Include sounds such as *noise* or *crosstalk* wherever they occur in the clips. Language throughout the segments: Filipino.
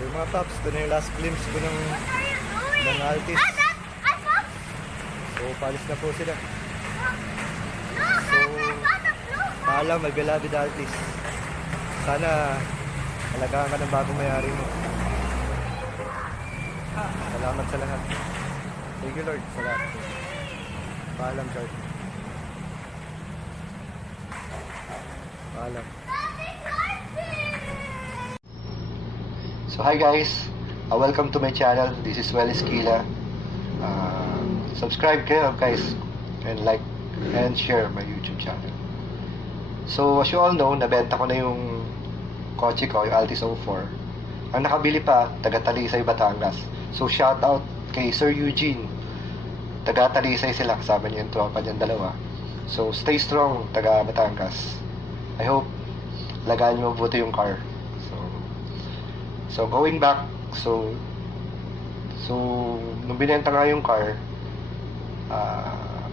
So yung mga tops, ito na yung last glimpse ko ng, ng Altis. So palis na po sila. So, paalam, my beloved Altis. Sana alagaan ka ng bagong mayari mo. Salamat sa lahat. Thank you Lord sa lahat. Paalam, Church. Paalam. So hi guys, uh, welcome to my channel. This is Well Esquila. Uh, subscribe kayo guys and like and share my YouTube channel. So as you all know, nabenta ko na yung kotse ko, yung Altis 04. Ang nakabili pa, taga Talisay, Batangas. So shout out kay Sir Eugene. Taga Talisay sila, kasama niya yung tropa niyan dalawa. So stay strong, taga Batangas. I hope lagaan niyo mabuti yung car. So going back, so so nung binenta nga yung car, ah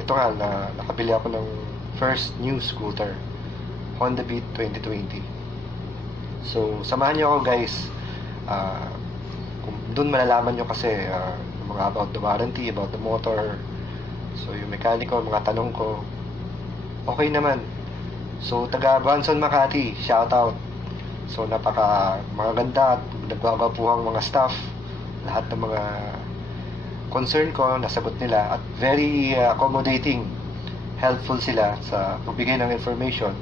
ito nga na nakabili ako ng first new scooter, Honda Beat 2020. So samahan niyo ako guys. Ah kung doon malalaman niyo kasi ah, yung mga about the warranty, about the motor. So yung mekaniko, mga tanong ko. Okay naman. So taga Bronson Makati, shout out. So napaka mga ganda at nagbabapuhang mga staff. Lahat ng mga concern ko nasagot nila at very uh, accommodating. Helpful sila sa pagbigay ng information.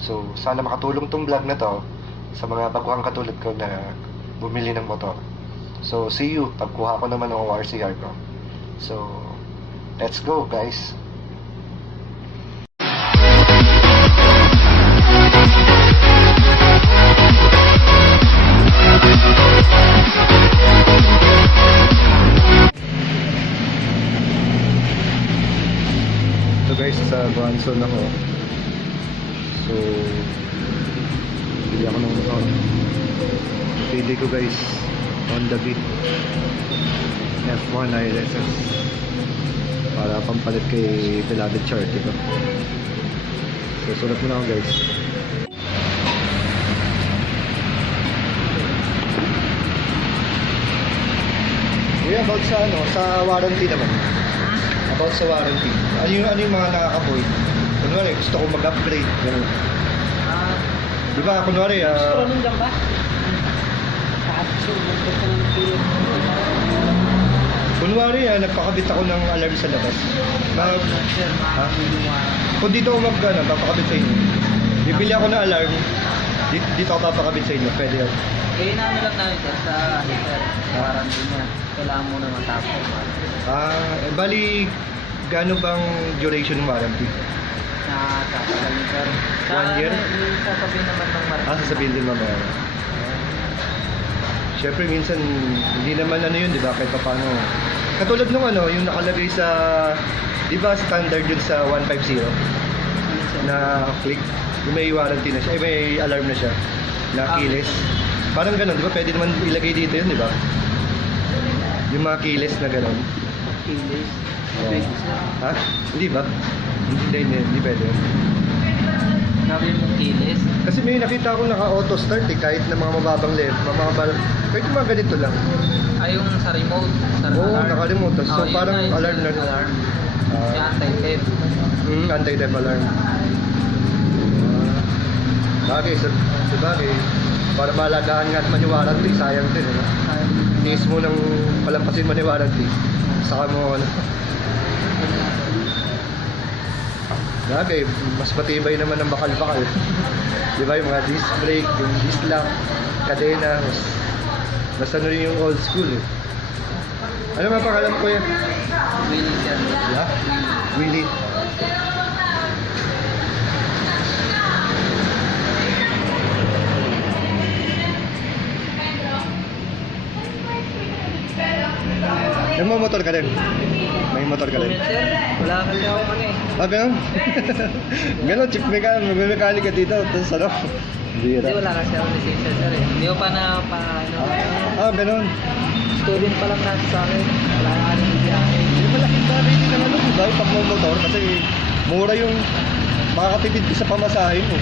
So sana makatulong tong vlog na to sa mga baguhang katulad ko na bumili ng motor. So see you pagkuha ko naman ng ORCR ko. So let's go guys. Guys, sa Bronson ako. So, bili ako ng motor. Pili ko guys, Honda Beat F1 IRSS para pampalit kay Beloved Chart, diba? So, sulat mo na ako guys. Kuya, about sa ano, sa warranty naman. About sa warranty. Ano yung, ano yung mga nakaka-void? Kunwari, gusto ko mag-upgrade. Ganun. Ah, Di ba, kunwari, ah, gusto mo lang ba? Kahit sure, magkot ka ng pilot. kunwari, ah, nagpakabit ako ng alarm sa labas. Mag, Sir, Ha? kung dito ako mag, ano, papakabit sa inyo. Bibili ako ng alarm, dito, dito ako papakabit sa inyo. Pwede yun. Eh, inaano lang namin sir, sa heater. Warranty niya. Kailangan mo na matapos. Ah, eh, bali, gaano bang duration ng warranty? Na tatagal niya sir. Sa One year? ano, Yung sasabihin naman ng market. Ah, sasabihin din mamaya. Siyempre, minsan, hindi naman ano yun, di ba? Kahit pa paano. Katulad nung ano, yung nakalagay sa, di ba, standard yun sa 150 na click. Yung may warranty na siya, eh, may alarm na siya, na Ah. keyless. Parang ganun, di ba? Pwede naman ilagay dito yun, di ba? Yung mga keyless na ganun. Keyless. Oo. Ha? Hindi ba? Hindi, hindi, hindi pwede. Sabi mo keyless. Kasi may nakita ako naka-auto start eh, kahit na mga mababang level, mga mababang, kahit mga ganito lang. Ay, yung sa remote. Sa Oo, alarm. naka-remote. So, Oh, yun parang na, yun alarm yung na- Alarm. Ah. Yung anti-theft. Hmm, anti-theft alarm. Bagay, sa, sa bagay, para malagaan nga naman yung warranty, sayang din, ano? Ay, Tiis mo nang palampasin mo ni warranty. Saka mo, ano? Bagay, mas matibay naman ang bakal-bakal. Di ba yung mga disc brake, yung disc lock, kadena, mas, mas ano rin yung old school eh. Ano nga pangalan ko yan? Willie. Yeah? Willie. Yung mga motor ka din? May motor ka din? Wala kasi ako ano eh. Ah, ganun? *laughs* ganun, chick mechanic, magme-mechanic ka dito, tapos ano? Hindi, Bira. wala kasi ako lisensya sir eh. Hindi ko pa na pa ano. Ah, ganun. Student pa lang natin sa akin. Wala na ano biyahe. Yung malaking bagay din naman ano, diba? Pag motor, kasi mura yung makakatipid ka sa pamasahe mo.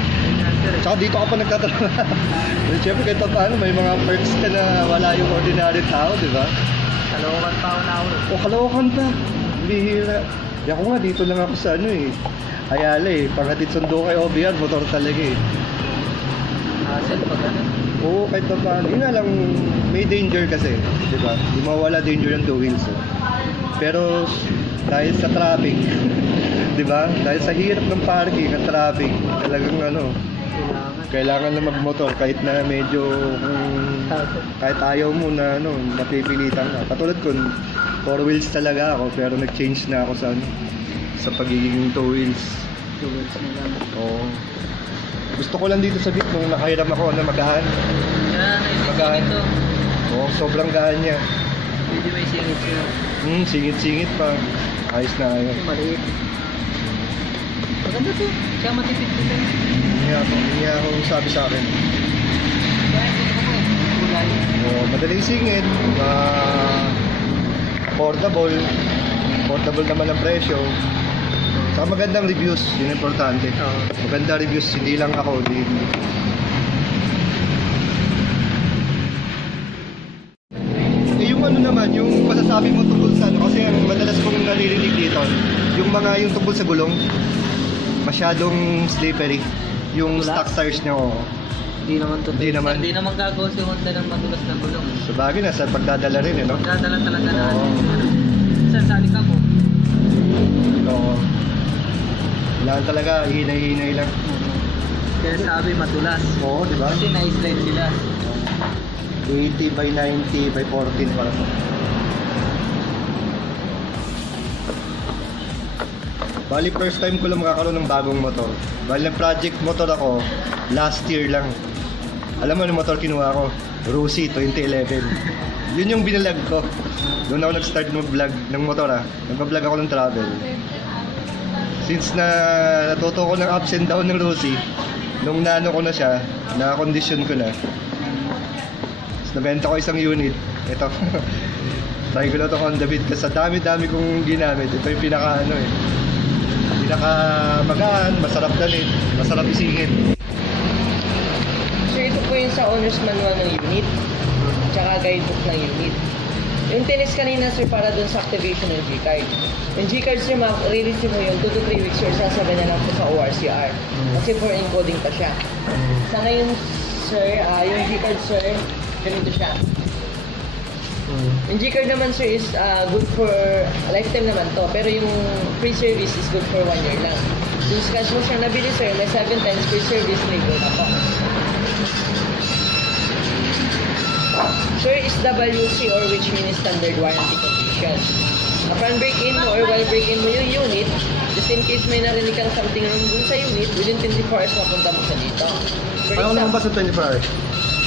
Tsaka dito ka pa nagtatrabaho. *laughs* Siyempre kahit pa paano, may mga perks ka na wala yung ordinary tao, di ba? Kalokan pa ako na ako. O kalawakan pa. Bihira. Di ako nga, dito lang ako sa ano eh. Ayala eh. Pagkatid sundo kay OBR, motor talaga eh. Hassle pag ano. Oo, kahit pa paano. Yun nga lang, may danger kasi. Di ba? Di mawala danger ng two wheels. Eh. Pero dahil sa traffic, *laughs* di ba? Dahil sa hirap ng parking at traffic, talagang ano, Kailangan. kailangan na magmotor kahit na medyo Hassle. kahit ayaw mo na ano, mapipilitan ka. Katulad ko, four wheels talaga ako pero nag-change na ako sa ano, sa pagiging two wheels. Towards na lang. Oo. Gusto ko lang dito sa beat nung nakahiram ako na magahan. Yan, naisip Magaan. ito. Oo, sobrang gaan niya. Medyo may singit siya. Hmm, singit-singit pa. Ayos na ayos. Maliit. Maganda to. Kaya matipid to sir. Hindi ako, hindi ako sabi sa akin. Ko. Oo, madaling singit. ah, affordable. Affordable naman ang presyo. Saka magandang reviews, yun ang importante. Oo. Maganda reviews, hindi lang ako, din. Eh, yung ano naman, yung masasabi mo tungkol sa ano, kasi ang madalas kong naririnig dito, yung mga yung tungkol sa gulong, masyadong slippery. Yung Madulas? stock tires niya, oo. Hindi naman to. Hindi naman. Hindi naman gagawa si Honda ng madulas na gulong. Sa bagay, nasa pagdadala rin, eh, no? Dadala talaga na. Oo. Sir, sali ka po. Oo. Kailangan talaga, hinay-hinay lang. Kaya sabi madulas. Oo, di ba? Kasi na-slide sila. 80 by 90 by 14 para sa. Bali, first time ko lang makakaroon ng bagong motor. Bali, nag-project motor ako last year lang. Alam mo, yung motor kinuha ko? Rusi 2011. *laughs* Yun yung binalag ko. Doon ako nag-start mag-vlog ng motor ah. Nag-vlog ako ng travel. Since na natuto ko ng ups and down ng Rusi, nung nano ko na siya, na-condition ko na, tapos nabenta ko isang unit. Ito. *laughs* Try ko na ito Honda Beat kasi dami-dami kong ginamit. Ito yung pinaka ano eh. Pinaka magaan, masarap dalhin, masarap isingit. So ito po yung sa owner's manual ng unit, tsaka guidebook ng unit. Yung tinis kanina sir para dun sa activation ng G-card. Yung G-card sir, ma-release mo yun 2 to 3 weeks sir, sasabay na lang po sa ORCR. Kasi for encoding pa siya. Sa ngayon sir, ah, yung G-card sir, ganito siya. Yung G-card naman sir is ah, good for lifetime naman to. Pero yung free service is good for 1 year lang. Yung scratch mo siyang nabili sir, may 7 times free service label na po. Sir is WC or which means standard warranty condition. Upon break-in mo or while break-in mo yung unit, just in case may narinig kang something wrong dun sa unit, within 24 hours mapunta mo siya dito. For Paano example, lumabas sa 24 hours?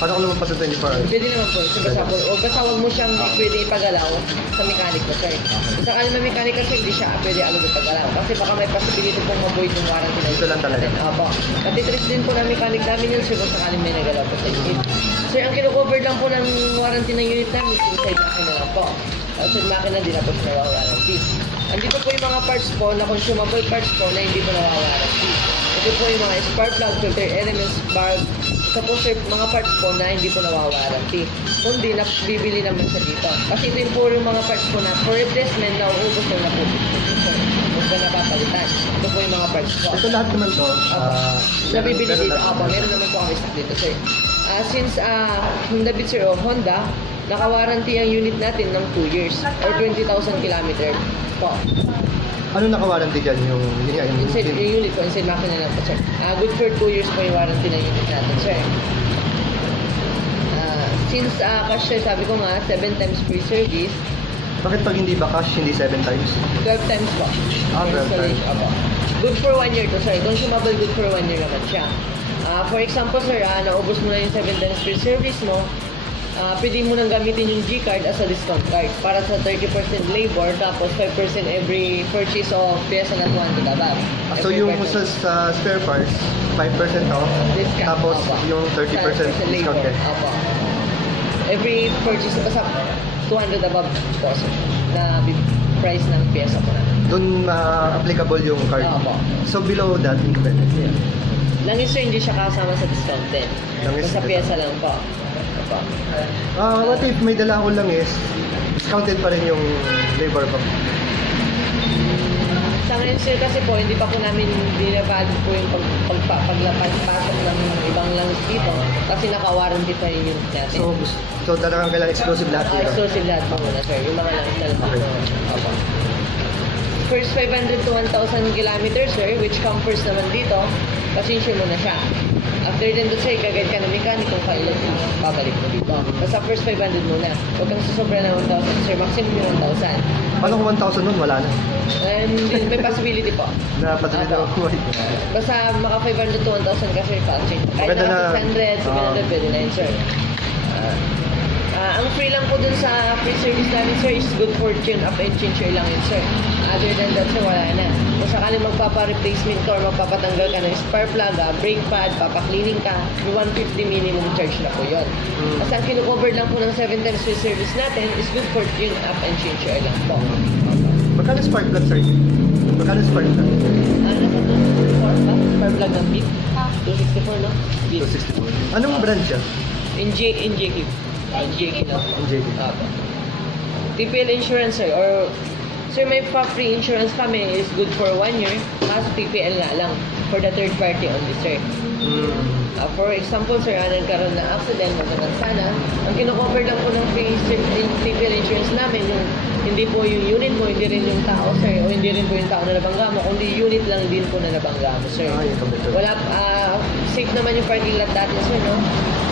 Paano ko lumabas sa 24 hours? Pwede naman po, sir, basta po, o basta huwag mo siyang pwede ipagalaw sa mechanic mo, sir. Kung sakali may mechanic kasi hindi siya pwede agad ipagalaw. Kasi baka may possibility pong ma-void yung warranty na Dito lang talaga. Apo. Natitrace din po ng mechanic namin yun, sir, kung sakaling may nagalaw po sa unit. Sir, ang kino-cover lang po ng warranty ng unit namin is inside makina lang po. Outside makina, di na po siya warranty. Andito po yung mga parts po na consumable parts po na hindi po nawawarranty. Ito po yung mga spark plug, filter elements, bulb, po sir, mga parts po na hindi po nawawarranty. Kundi na bibili naman siya dito. Kasi ito yung po yung mga parts po na for replacement na uubos na po. Huwag po napapalitan. Ito po yung mga parts po. Ito lahat naman to. ah, Nabibili dito. Apo, meron naman po kami stock dito, sir. Ah, since ah Honda Beat, sir, o Honda, naka-warranty ang unit natin ng 2 years or 20,000 kilometer po. Ano naka-warranty dyan? Yung, yun nga, yung, Inside yung, unit po, inside makina lang po, sir. Ah, good for 2 years po yung warranty ng unit natin, sir. Ah, since ah cash, sir, sabi ko nga, 7 times free service, bakit pag hindi ba cash, hindi 7 times? 12 times po. Ah, 12 Installation, times. Apo. Good for 1 year to, sir. Consumable good for 1 year naman siya. Ah, for example, sir, ah, naubos mo na yung 7 times free service mo, ah pwede mo nang gamitin yung G-card as a discount card para sa 30% labor tapos 5% every purchase of pyesa na 200 above. Ah, So Every yung 5% sa, sa spare parts, 5% off, discount. tapos Opo. yung 30% Sa discount labor. din. Opo. Every purchase, basta 200 above po, na price ng pyesa po natin. doon ah, applicable yung card. Opo. So below that, independent. Langis sir, hindi siya kasama sa discounted. Langis Sa pyesa lang po. Opo. Ah, what if may dala ako lang is discounted pa rin yung labor ko. Sa ngayon sir kasi po, hindi pa po namin dinavalid po yung pag, pag, paglapag pasok ng ibang langis dito kasi naka-warranty pa rin yung natin. So, gusto- so talagang kailangan exclusive lahat Ah, dito. exclusive lahat po muna sir. Yung mga langis na po. Okay. Opo. First 500 to 1,000 kilometers sir, which come first naman dito, pasensya mo na siya. After then doon sir, kagad ka ng mechanic kung kailan babalik mo dito. Basta first 500 muna. Huwag kang susobra ng 1,000 sir, maximum yung 1,000. Paano kung 1,000 nun? Wala na. And then, may possibility po. Napatuloy na ako. Basta maka 500 to 1,000 ka sir, pa-change. Kahit Maganda na na- 600, 700, Ah. pwede na yun sir. Ah, ah, ang free lang po dun sa free service namin sir is good fortune up and change your lang yun sir. Other than that sir, wala na. Kung sakali magpapa-replacement ka or magpapatanggal ka ng spark plug, ah, brake pad, papa-cleaning ka, yung 150 minimum charge na po yun. Mm. Basta ang kinukover lang po ng 7 times free service natin is good fortune up and change your lang po. Magkano spark plug, sir? Magkano spark plug? Ano sa 264 ba? Spark plug ng beat? 264 no? Beat. 264. Anong brand siya? NJ, NJQ. NJQ lang. Apo. TPL insurance sir, or sir may pa-free insurance kami is good for one year, kaso TPL nga lang for the third party only sir. Mm. Ah, for example sir, ano nagkaroon ng accident, magandang sana, ang kino-cover lang po ng free sir, TPL insurance namin, yung hindi po yung unit mo, hindi rin yung tao sir, o hindi rin po yung tao na nabangga mo, kundi unit lang din po na nabangga mo sir. Ah. Wala, ah, safe naman yung parking lot natin, sir, no?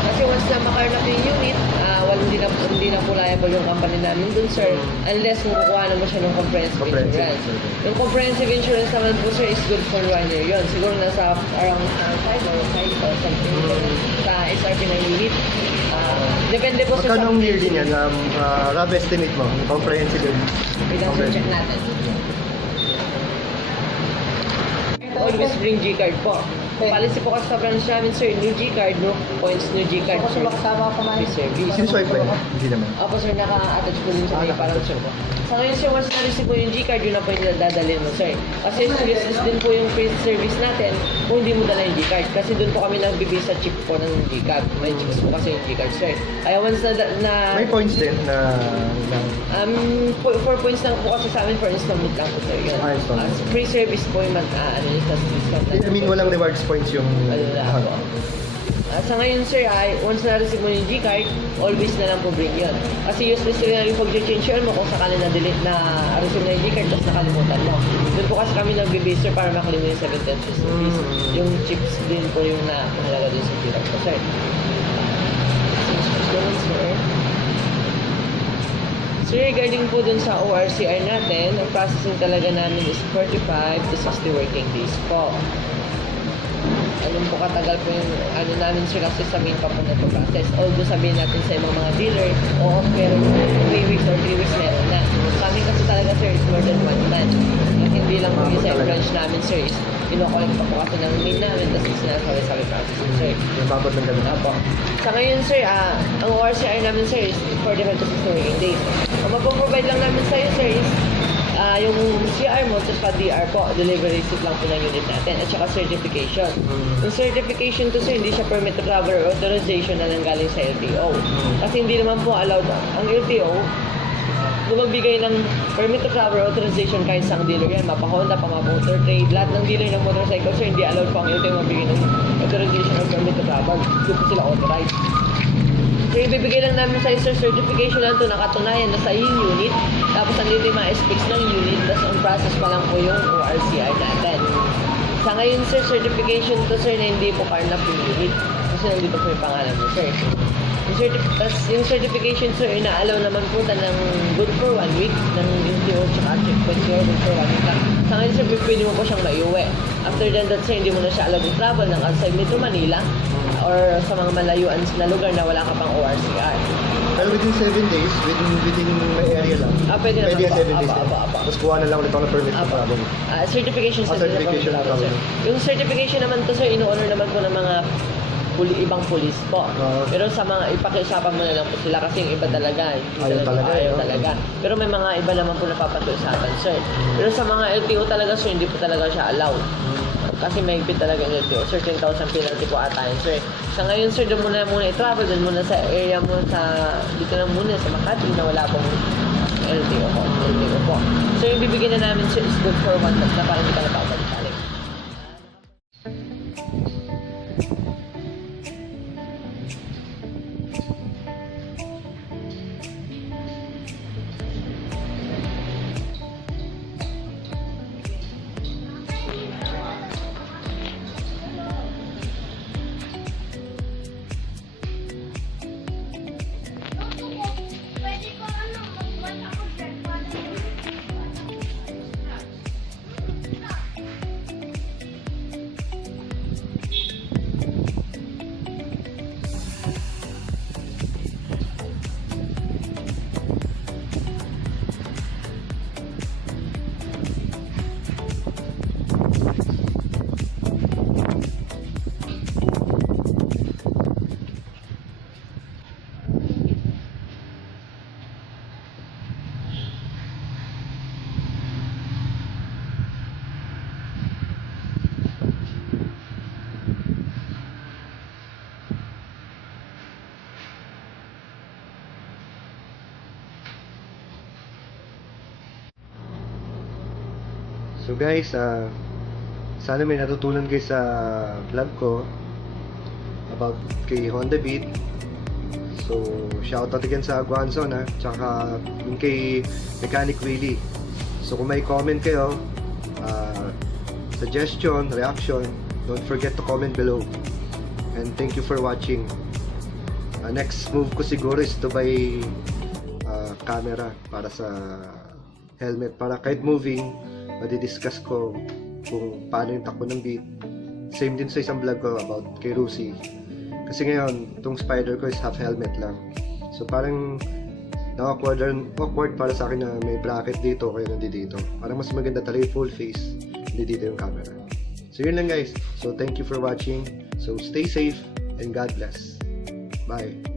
Kasi once na makarn up yung unit, wala, hindi na, hindi na po liable yung company namin dun, sir. Unless kung kukuha na mo siya ng comprehensive, Comprehensive insurance. insurance. Yung comprehensive insurance naman po, sir, is good for one year yun. Siguro nasa around uh, 5 or 5 or something Mm. sa SRP ng unit. Ah, depende po sir, Magkano ang yearly niyan? Um, uh, rough estimate mo? Comprehensive yun. Bilang sir, check natin. Always bring G-card po. Policy po kasi sa branch namin, sir, new G-card, no points, new G-card, sir. Free service. Siniswipe ba yun? Hindi naman. Opo sir, naka-attach po din sa may parang sir. Sa ngayon sir, once na-receive po yung G-card, yun na po yung dadalhin mo sir. Kasi useless din po yung free service natin kung hindi mo dala yung G-card. Kasi doon po kami nagbibigay sa chip po ng G-card. May chips po kasi yung G-card sir. Kaya once na, na May points din na... na Um, 4 points lang po kasi sa amin for installment lang po sir yun. Ah, installment. Ah, free service po yung mag, ah, ano yung sa discount I mean, walang rewards points yung... Ano na po. Ah, sa ngayon sir, ay, once na-receive mo yung G-card, always na lang po bring yun. Kasi useless rin na rin pag-change yun mo kung sakali na delete na receive na yung G-card tapos nakalimutan mo. Doon po kasi kami nagbe-base sir para maklaim mo yung 7 10 pesos. Mm. Yung chips din po yung na mahalaga din sa G-card ko sir. Ganun sir. So regarding po dun sa ORCR natin, ang processing talaga namin is 45 to 60 working days po. Anong po katagal po yung ano namin sir kasi sa main pa po na process. Although sabihin natin sa ibang mga dealer, oo, pero 3 weeks or 3 weeks meron na. Kami kasi talaga sir is more than 1 month. At hindi lang po yung sa branch namin sir is kinokollect pa po kasi ng main namin tapos sinasabi sa processing sir. Yung babot ng ganun. Apo. Sa ngayon, sir, ah, ang ORCR namin, sir, is for the to 60 working days. Ang mapaprovide lang namin sa'yo, sir, is ah, yung CR mo, tapos pa DR po, delivery receipt lang po ng unit natin, at saka certification. Mm. Yung certification to, sir, hindi siya permit to travel or authorization na nanggaling sa LTO. Kasi hindi naman po allowed ang LTO, magbigay ng permit to travel or authorization kahit sa dealer yan, mapa Honda, pa motor trade, lahat ng dealer ng motorcycle, sir, hindi allowed po ang LTO magbigay ng authorization or permit to travel. Hindi po sila authorized. So, ibibigay lang namin sa sir certification lang to nakatunayan na sa yung unit. Tapos, andito yung mga specs ng unit. Tapos, on process pa lang po yung ORCR natin. Sa ngayon, sir, certification to, sir, na hindi po karnap yung unit. Kasi nandito po yung pangalan mo, sir. Yung, certi- tas, yung certification, sir, ina-allow naman po ta ng good for one week ng LTO tsaka checkpoint sir, good for one week lang. Sa ngayon, sir, pwede mo po siyang maiuwi. After then, that, sir, hindi mo na siya to travel ng outside Metro Manila or sa mga malayuan na lugar na wala ka pang ORCR. Pero within 7 days, within within my area lang. Ah, pwede naman Pwede po. 7 days. Apa, din. apa, apa. Tapos kuha na lang ulit ako ng permit sa travel. Ah, certification Ah, sa certification Travel, na sir. Yung certification naman to sir, ino-honor naman po ng mga puli, ibang pulis po. Oo. Pero sa mga, ipakiusapan mo na lang po sila kasi yung iba talaga, hindi Ayaw talaga, ayaw no? talaga. Pero may mga iba naman po na papakiusapan, sir. Pero sa mga LTO talaga, sir, hindi po talaga siya allowed. Kasi may higpit talaga yung LTO. Sir, 10,000 penalty po ata yun, sir. Sa ngayon, sir, doon muna muna i-travel, doon muna sa area mo sa, dito na muna sa Makati na wala pong LTO po. LTO po. So, yung bibigyan na namin, sir, is good for one month na parang hindi ka na So guys, ah sana may natutunan kayo sa vlog ko about kay Honda Beat. So, shoutout again sa Guanzon ha, tsaka yung kay Mechanic Willie. So, kung may comment kayo, ah, suggestion, reaction, don't forget to comment below. And thank you for watching. Ah, next move ko siguro is to buy ah, camera para sa helmet para kahit moving madidiscuss ko kung paano yung takbo ng beat. Same din sa isang vlog ko about kay Rusi. Kasi ngayon itong spider ko is half helmet lang. So parang awkward, awkward para sa akin na may bracket dito kaya hindi dito. Parang mas maganda talaga yung full face hindi dito yung camera. So yun lang guys. So thank you for watching. So stay safe and God bless. Bye